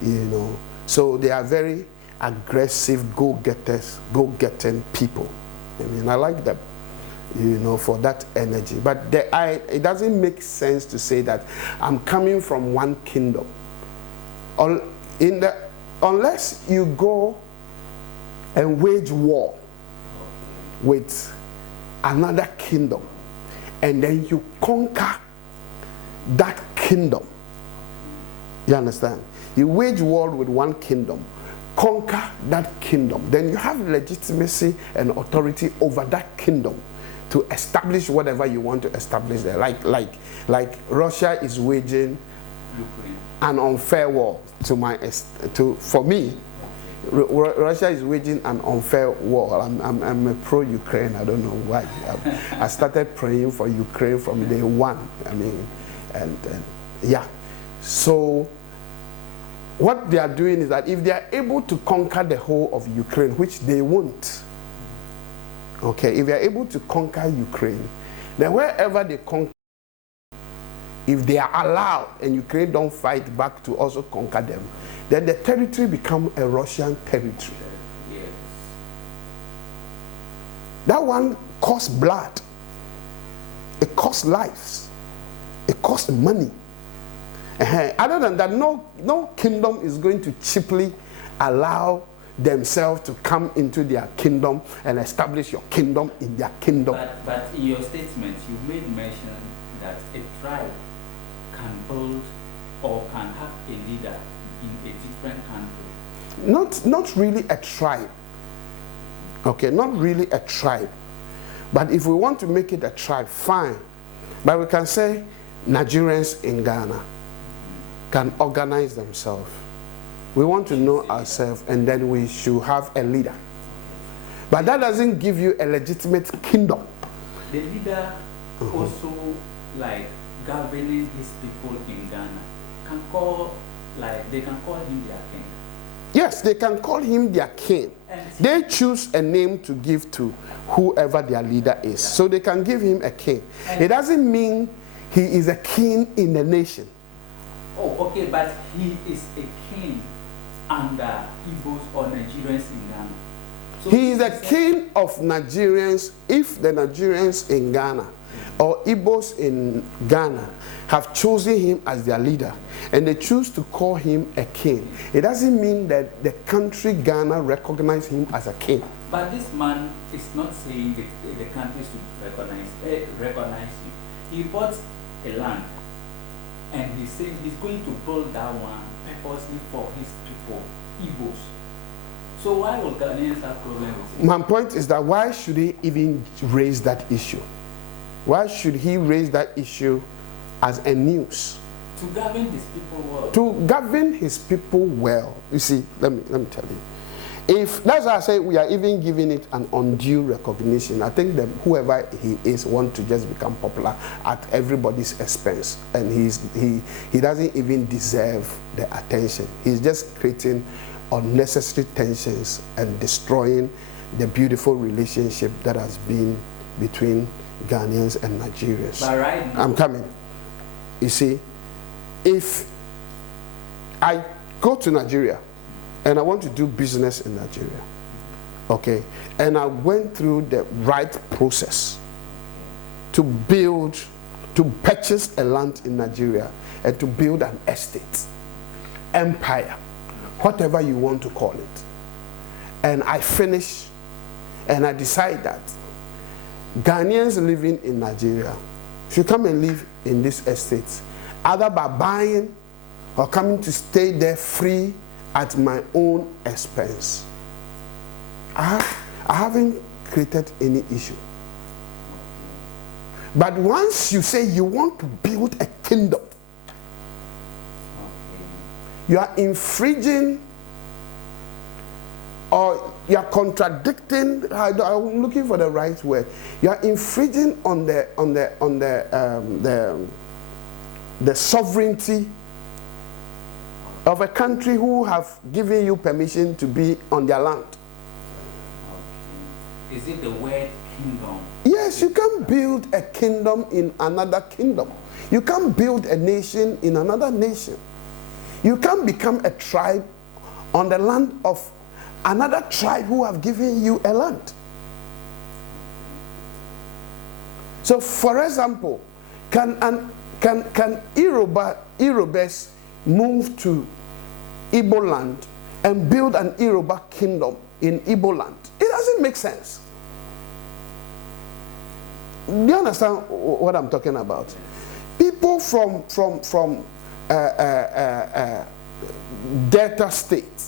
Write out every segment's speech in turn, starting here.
you know. So they are very aggressive, go-getting people. I mean, I like them, you know, for that energy. But it doesn't make sense to say that I'm coming from one kingdom. Unless you go and wage war with another kingdom, and then you conquer that kingdom. You understand? You wage war with one kingdom, conquer that kingdom, then you have legitimacy and authority over that kingdom to establish whatever you want to establish there. Like Russia is waging an unfair war for me. Russia is waging an unfair war. I'm a pro-Ukraine. I don't know why. I started praying for Ukraine from day one. I mean, and yeah. So what they are doing is that if they are able to conquer the whole of Ukraine, which they won't, okay, if they are able to conquer Ukraine, then wherever they conquer, if they are allowed and Ukraine don't fight back to also conquer them, then the territory become a Russian territory. Yes. That one costs blood. It costs lives. It costs money. Other than that, no kingdom is going to cheaply allow themselves to come into their kingdom and establish your kingdom in their kingdom. But in your statement, you made mention that a tribe can build or can have a leader in a different country. Not really a tribe. Okay, not really a tribe. But if we want to make it a tribe, fine. But we can say Nigerians in Ghana can organize themselves. We want to know ourselves, and then we should have a leader. But that doesn't give you a legitimate kingdom. The leader also, like, governing his people in Ghana, they can call him their king. Yes, they can call him their king. They choose a name to give to whoever their leader is. So they can give him a king. It doesn't mean he is a king in the nation. Oh, okay, but he is a king under Igbos or Nigerians in Ghana. So he is a king of Nigerians if the Nigerians in Ghana or Igbos in Ghana have chosen him as their leader and they choose to call him a king. It doesn't mean that the country Ghana recognize him as a king. But this man is not saying the country should recognize him. He bought a land and he said he's going to build that one purposely for his people, Igbos. So why will Ghanaians have problems with it? My point is that why should he even raise that issue? Why should he raise that issue as a news? To govern his people well. To govern his people well. You see, let me tell you. If that's why I say we are even giving it an undue recognition. I think that whoever he is wants to just become popular at everybody's expense, and he doesn't even deserve the attention. He's just creating unnecessary tensions and destroying the beautiful relationship that has been between Ghanaians and Nigerians. But right now, I'm coming. You see, if I go to Nigeria and I want to do business in Nigeria, okay, and I went through the right process to purchase a land in Nigeria and to build an estate, empire, whatever you want to call it, and I finish and I decide that Ghanaians living in Nigeria should come and live in this estate, either by buying or coming to stay there free at my own expense. I haven't created any issue. But once you say you want to build a kingdom, you are infringing or you are contradicting. I'm looking for the right word. You are infringing on the sovereignty of a country who have given you permission to be on their land. Okay. Is it the word kingdom? Yes, you can build a kingdom in another kingdom. You can build a nation in another nation. You can't become a tribe on the land of another tribe who have given you a land. So, for example, can Yorubas move to Igbo land and build an Yoruba kingdom in Igbo land? It doesn't make sense. Do you understand what I'm talking about? People from Delta State,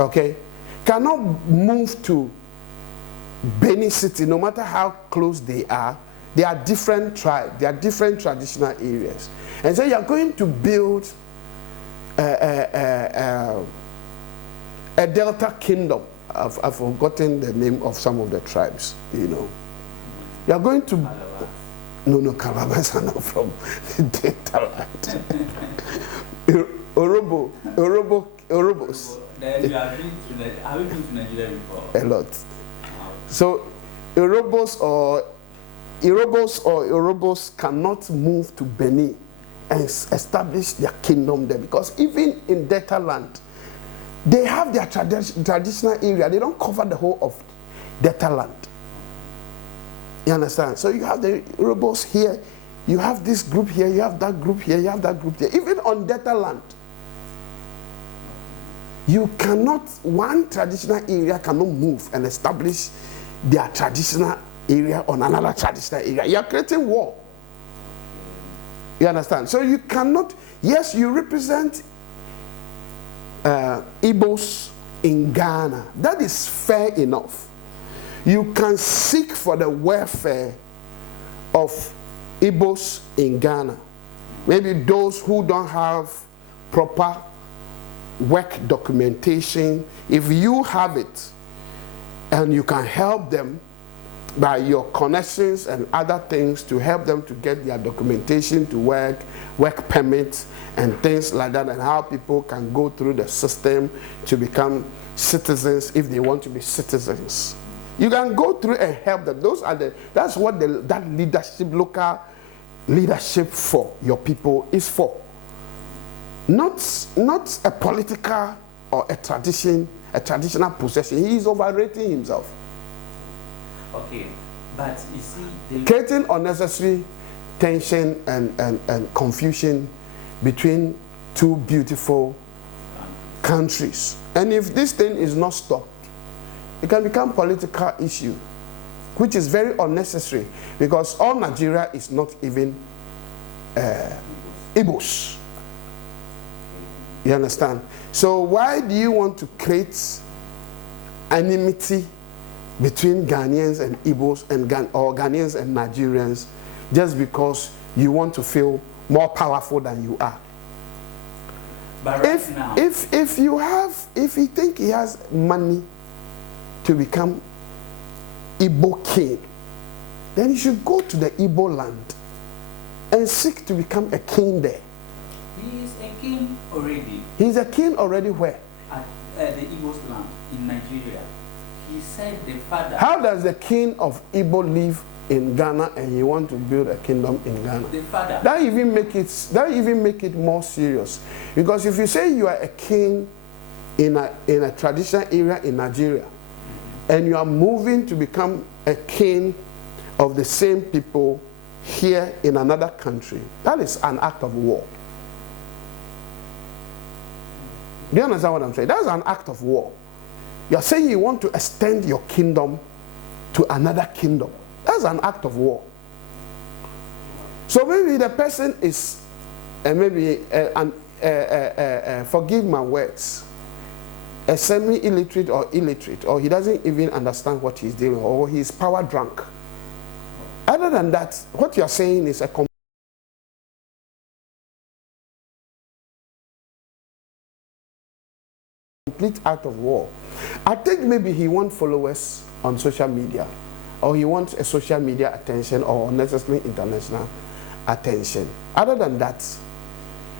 okay, cannot move to Benin City, no matter how close they are. They are different tribes, they are different traditional areas. And so you are going to build a Delta kingdom. I've forgotten the name of some of the tribes, you know. You are going to... No, Calabas are not from the Delta land. Orobos. Have you been to Nigeria before? A lot. So, Yorubos or Yorubos cannot move to Benin and establish their kingdom there, because even in Delta land, they have their traditional area. They don't cover the whole of Delta land. You understand? So you have the Yorubos here, you have this group here, you have that group here, you have that group here. Even on Delta land, you cannot, one traditional area cannot move and establish their traditional area on another traditional area. You are creating war. You understand? So you cannot, yes, you represent Igbos in Ghana. That is fair enough. You can seek for the welfare of Igbos in Ghana. Maybe those who don't have proper work documentation, if you have it and you can help them by your connections and other things to help them to get their documentation to work permits and things like that, and how people can go through the system to become citizens if they want to be citizens. You can go through and help them. That's what that leadership, local leadership for your people is for. Not a political or a traditional possession. He is overrating himself. Okay, but you see, creating unnecessary tension and confusion between two beautiful countries. And if this thing is not stopped, it can become political issue, which is very unnecessary, because all Nigeria is not even Igbos. You understand? So why do you want to create enmity between Ghanaians and Igbos or Ghanaians and Nigerians just because you want to feel more powerful than you are? But right now, if you think he has money to become Igbo king, then you should go to the Igbo land and seek to become a king there. He is a king already. He's a king already where? At the Igbo's land in Nigeria. He said the father... How does the king of Igbo live in Ghana and you want to build a kingdom in Ghana? The father... That even make it more serious. Because if you say you are a king in a traditional area in Nigeria, and you are moving to become a king of the same people here in another country, that is an act of war. Do you understand what I'm saying? That's an act of war. You're saying you want to extend your kingdom to another kingdom. That's an act of war. So maybe the person is, forgive my words, a semi-illiterate or illiterate, or he doesn't even understand what he's doing, or he's power drunk. Other than that, what you're saying is a complete act of war. I think maybe he wants followers on social media, or he wants a social media attention, or necessarily international attention. Other than that,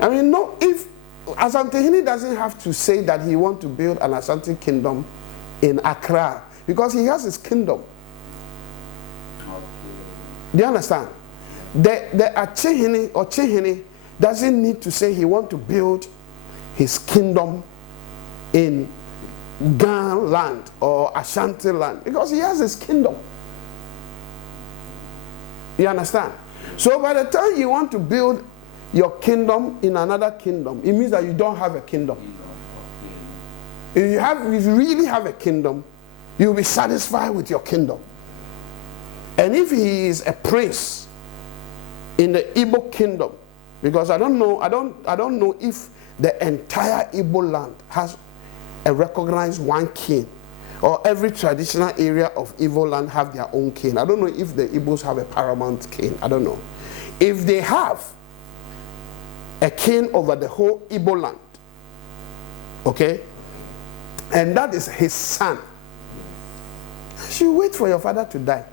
I mean, no, if Asante doesn't have to say that he wants to build an Asante kingdom in Accra, because he has his kingdom. Okay. Do you understand? The Achehini or Chehini doesn't need to say he wants to build his kingdom in Ghana land or Ashanti land, because he has his kingdom. You understand? So by the time you want to build your kingdom in another kingdom, it means that you don't have a kingdom. If you really have a kingdom, you'll be satisfied with your kingdom. And if he is a prince in the Igbo kingdom, because I don't know if the entire Igbo land has a recognized one king, or every traditional area of Igbo land have their own king. I don't know if the Igbos have a paramount king. I don't know. If they have a king over the whole Igbo land, okay, and that is his son, you should wait for your father to die.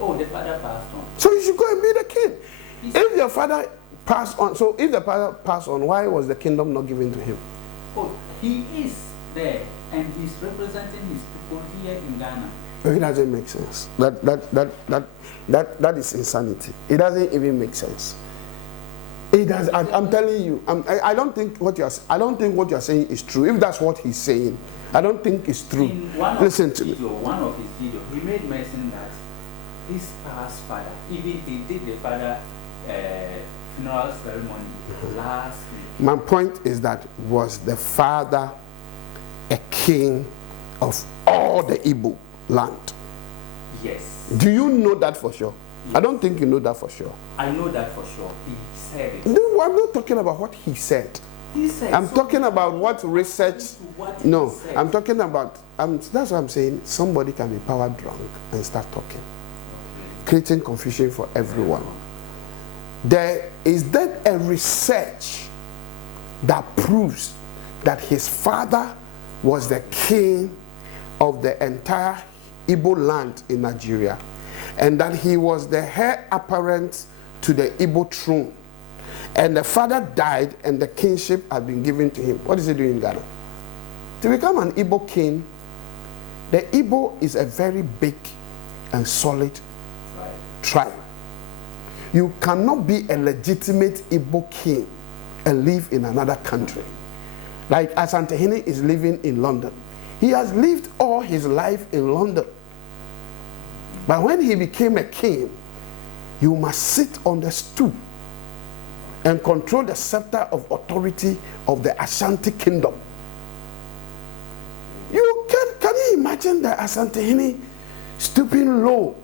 Oh, the father passed on. So you should go and be the king. If your father passed on, so if the father passed on, why was the kingdom not given to him? Oh, he is there, and he's representing his people here in Ghana. It doesn't make sense. That is insanity. It doesn't even make sense. It does. I'm telling you. I don't think what you're saying is true. If that's what he's saying, I don't think it's true. Listen to me. One of his videos, he made mention that his past father, even he did the father funeral ceremony last week. My point is that was the father a king of all the Igbo land? Yes. Do you know that for sure? Yes. I don't think you know that for sure. I know that for sure. He said it. No, I'm not talking about what he said. He said. I'm talking about what research. No, said. I'm talking about. That's what I'm saying. Somebody can be power drunk and start talking, creating confusion for everyone. There is that a research that proves that his father was the king of the entire Igbo land in Nigeria, and that he was the heir apparent to the Igbo throne, and the father died and the kingship had been given to him. What is he doing in Ghana? To become an Igbo king, the Igbo is a very big and solid tribe. You cannot be a legitimate Igbo king and live in another country. Like Asantehene is living in London. He has lived all his life in London. But when he became a king, you must sit on the stool and control the scepter of authority of the Ashanti kingdom. Can you imagine the Asantehene stooping low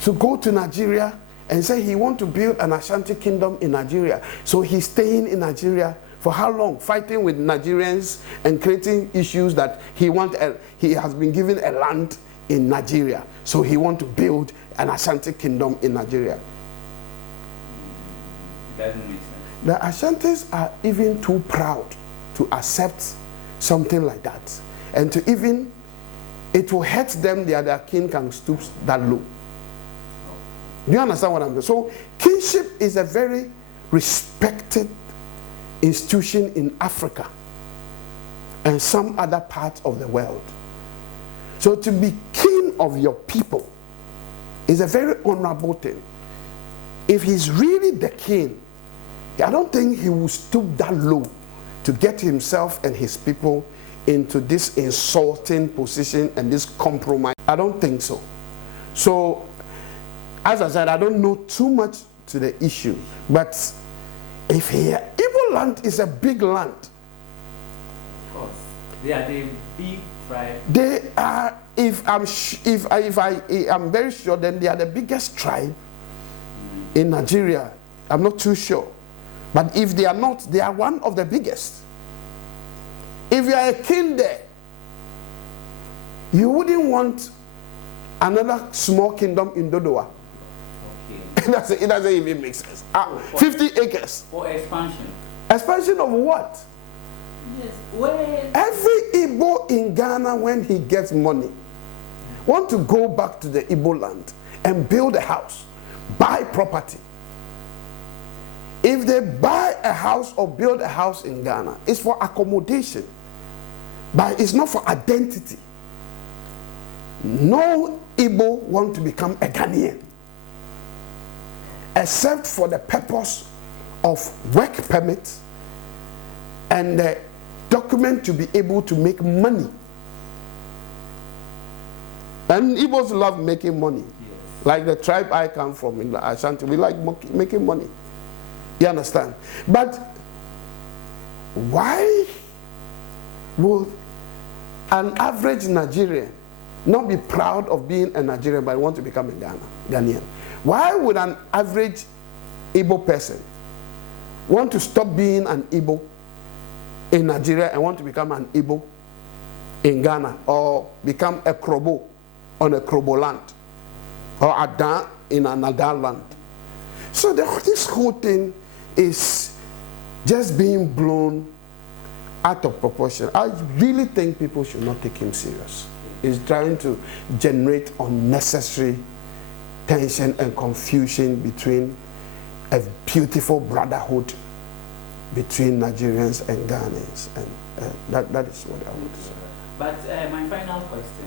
to go to Nigeria and say he wants to build an Ashanti kingdom in Nigeria? So he's staying in Nigeria for how long? Fighting with Nigerians and creating issues that he has been given a land in Nigeria. So he wants to build an Ashanti kingdom in Nigeria. Doesn't make sense. The Ashantis are even too proud to accept something like that. And to even, it will hurt them that their king can stoop that low. Do you understand what I'm saying? So kingship is a very respected institution in Africa and some other parts of the world. So to be king of your people is a very honorable thing. If he's really the king, I don't think he will stoop that low to get himself and his people into this insulting position and this compromise. I don't think so. So, as I said, I don't know too much to the issue. But if Igbo land is a big land. Of course. They are the big tribe. They are, I'm very sure, then they are the biggest tribe in Nigeria. I'm not too sure. But if they are not, they are one of the biggest. If you are a king there, you wouldn't want another small kingdom in Dodowa. Okay. It doesn't even make sense. 50 acres. For expansion. Expansion of what? Yes. Where? Every Igbo in Ghana, when he gets money, want to go back to the Igbo land and build a house, buy property. If they buy a house or build a house in Ghana, it's for accommodation, but it's not for identity. No Igbo want to become a Ghanaian, except for the purpose of work permit and the document to be able to make money. And Igbos love making money. Yes. Like the tribe I come from in Ashanti, we like making money. You understand? But why will an average Nigerian not be proud of being a Nigerian but want to become a Ghanaian? Why would an average Igbo person want to stop being an Igbo in Nigeria and want to become an Igbo in Ghana, or become a Krobo on a Krobo land, or Adan in another land? So this whole thing is just being blown out of proportion. I really think people should not take him serious. He's trying to generate unnecessary tension and confusion between a beautiful brotherhood between Nigerians and Ghanaians, and that is what I would say. But my final question,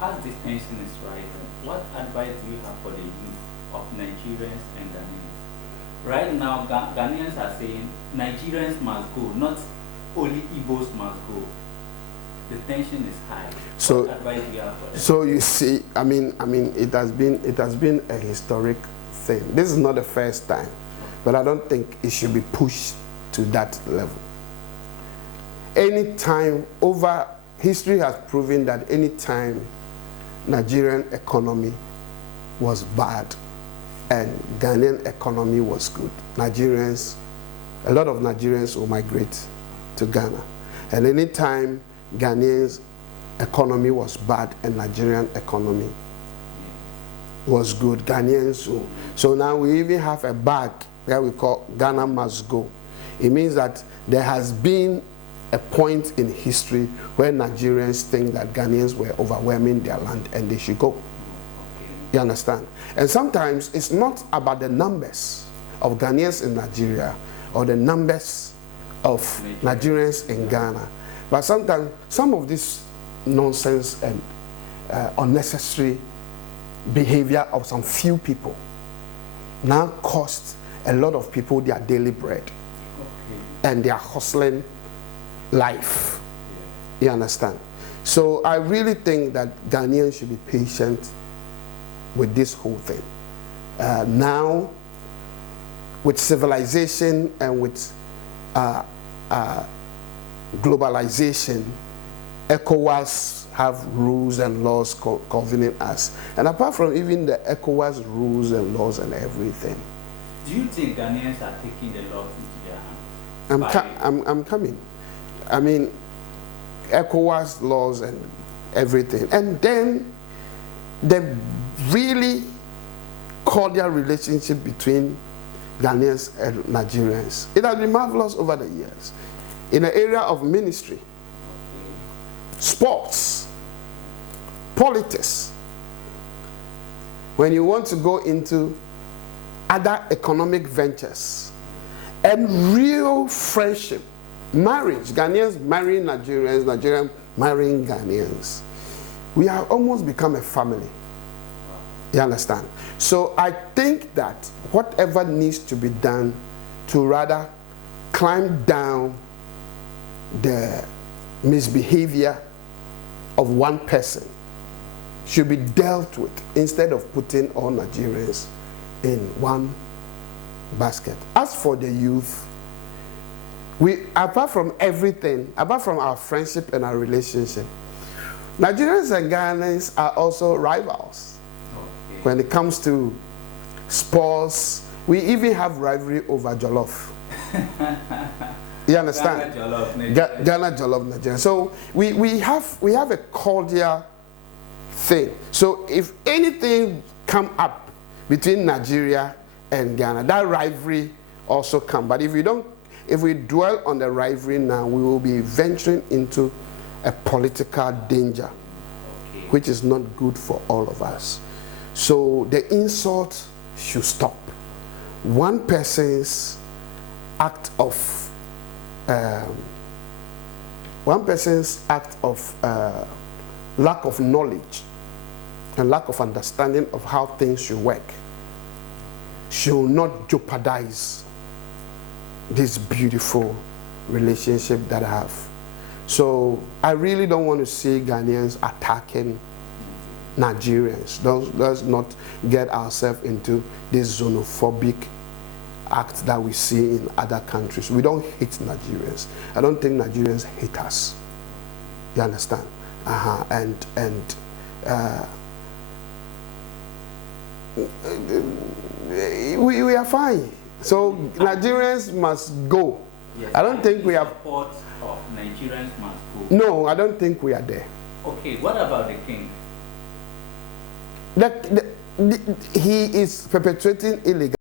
as this tension is rising, what advice do you have for the youth of Nigerians and Ghanaians? Right now, Ghanaians are saying Nigerians must go, not only Igbos must go. The tension is high. So, what advice do you have for them? So you see, I mean, it has been a historic thing. This is not the first time, but I don't think it should be pushed to that level. Any time over history has proven that any time Nigerian economy was bad and Ghanaian economy was good, a lot of Nigerians will migrate to Ghana. And any time Ghanaians economy was bad and Nigerian economy was good, Ghanaians will. So now we even have a bag that we call Ghana must go. It means that there has been a point in history where Nigerians think that Ghanaians were overwhelming their land and they should go. You understand? And sometimes it's not about the numbers of Ghanaians in Nigeria or the numbers of Nigerians in Ghana, but sometimes some of this nonsense and unnecessary behavior of some few people now cost a lot of people their daily bread and their hustling life. You understand? So I really think that Ghanaians should be patient with this whole thing. Now, with civilization and with globalization, ECOWAS have rules and laws governing us. And apart from even the ECOWAS rules and laws and everything, do you think Ghanaians are taking the laws into their hands? I'm coming. I mean, ECOWAS laws and everything. And then the really cordial relationship between Ghanaians and Nigerians. It has been marvelous over the years. In the area of ministry, sports, politics, when you want to go into other economic ventures, and real friendship, marriage, Ghanaians marrying Nigerians, Nigerians marrying Ghanaians. We have almost become a family. You understand? So I think that whatever needs to be done to rather climb down the misbehavior of one person should be dealt with instead of putting all Nigerians in one basket. As for the youth, we, apart from everything, apart from our friendship and our relationship, Nigerians and Ghanaians are also rivals. Okay. When it comes to sports, we even have rivalry over jollof. You understand? Ghana jollof Nigeria. So we have a cordial thing. So if anything come up between Nigeria and Ghana, that rivalry also come. But if we dwell on the rivalry now, we will be venturing into a political danger, which is not good for all of us. So the insult should stop. One person's act of lack of knowledge and lack of understanding of how things should work should not jeopardize this beautiful relationship that I have. So I really don't want to see Ghanaians attacking Nigerians. Let's not get ourselves into this xenophobic act that we see in other countries. We don't hate Nigerians. I don't think Nigerians hate us. You understand? We are fine. So Nigerians must go. Yes, I don't think we have. Support of Nigerians must go. No, I don't think we are there. Okay, what about the king? He is perpetuating illegal.